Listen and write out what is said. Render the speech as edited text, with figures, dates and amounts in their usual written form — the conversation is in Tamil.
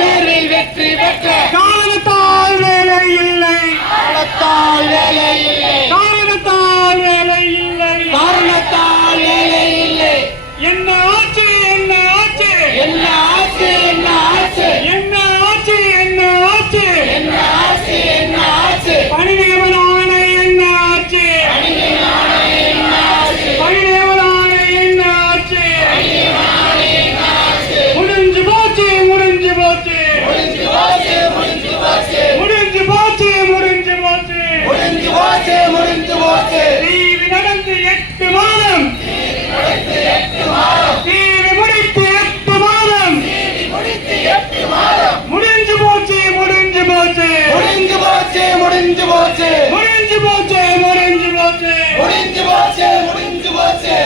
தேரில் வெற்றி பெற்ற காரணத்தால் வேலை இல்லை, காரணத்தால் வேலை இல்லை, காரணத்தால் வேலை இல்லை, காரணத்தால் வேலை இல்லை. என்ன ஆச்சு என்ன ஆச்சு என்ன ஆச்சு என்ன ஆச்சு என்ன ஆச்சு என்ன ஆச்சு என்ன ஆச்சு என்ன ஆச்சு பணி நியமன ஆணை என்ன ஆச்சு பணி நியமன என்ன ஆச்சு பணி நியமன ஆணை என்ன ஆச்சு முடிஞ்சு போச்சு முடிஞ்சு போச்சு முடிஞ்சு போச்சு முடிஞ்சு போச்சு முடிஞ்சு போச்சு முடிஞ்சு போச்சு முடிஞ்சு போச்சு முடிஞ்சு போச்சு. டிவி நடந்து 8 மாதம், டிவி முடித்து 8 மாதம், முடிஞ்சு போச்சு முடிஞ்சு போச்சு முடிஞ்சு போச்சு முடிஞ்சு போச்சு முடிஞ்சு போச்சு முடிஞ்சு போச்சு முடிஞ்சு போச்சு முடிஞ்சு போச்சு.